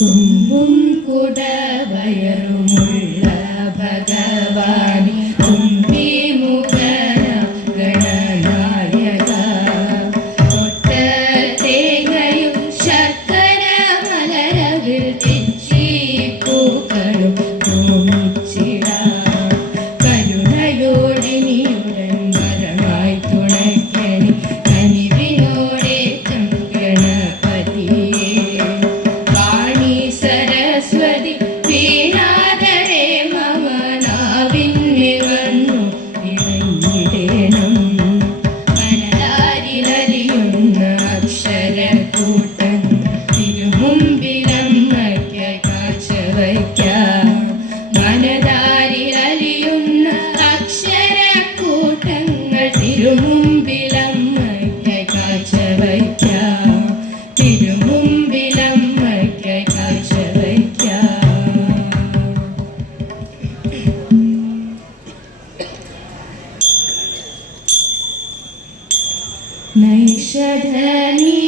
തുമ്പും കുടവയറുമുള്ള ഭഗവാനി shadhani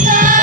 Peter!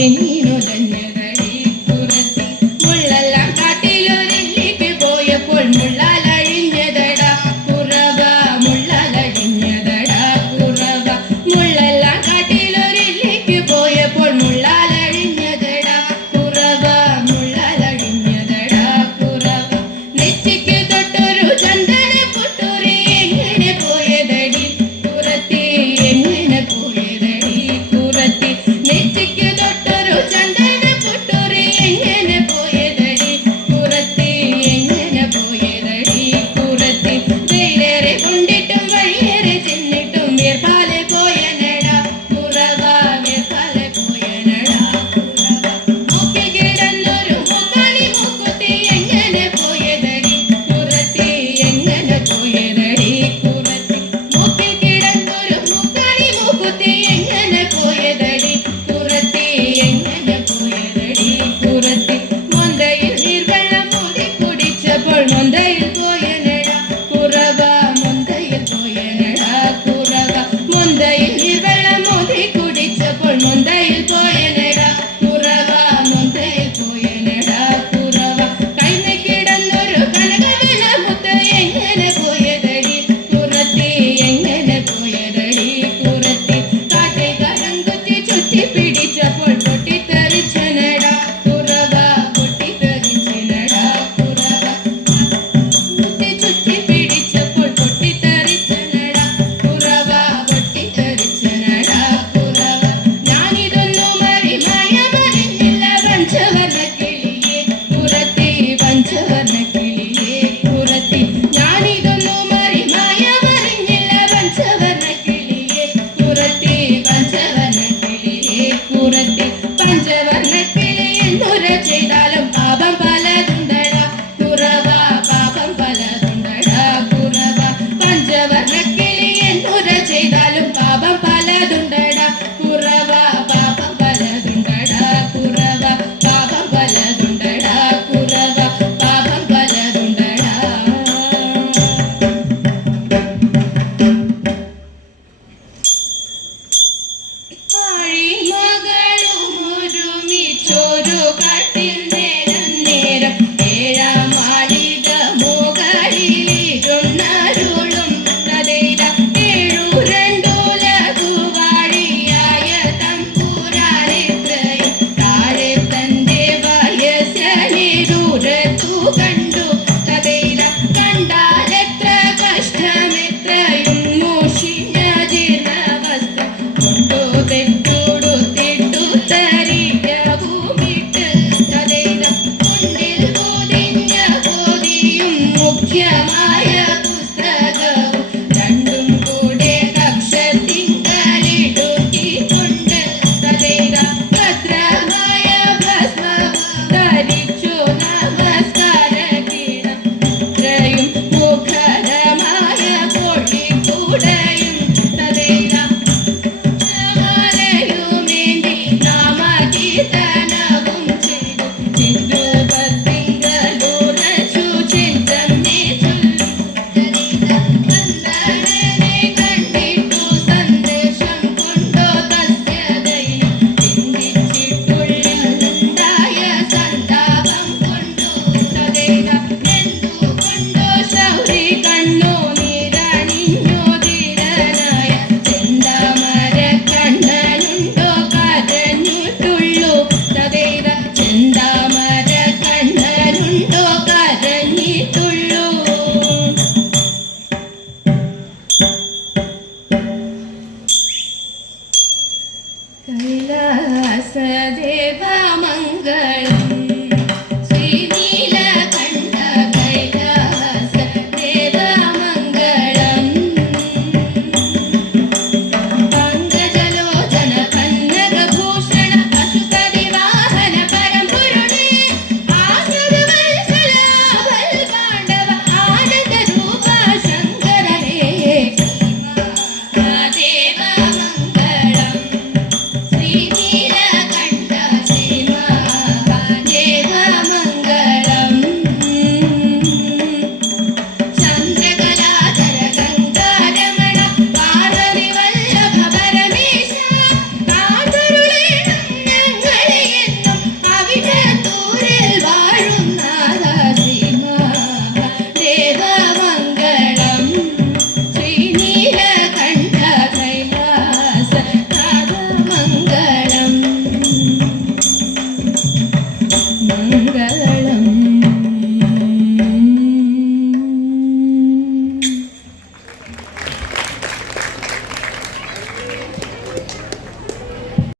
കുറത്തി day.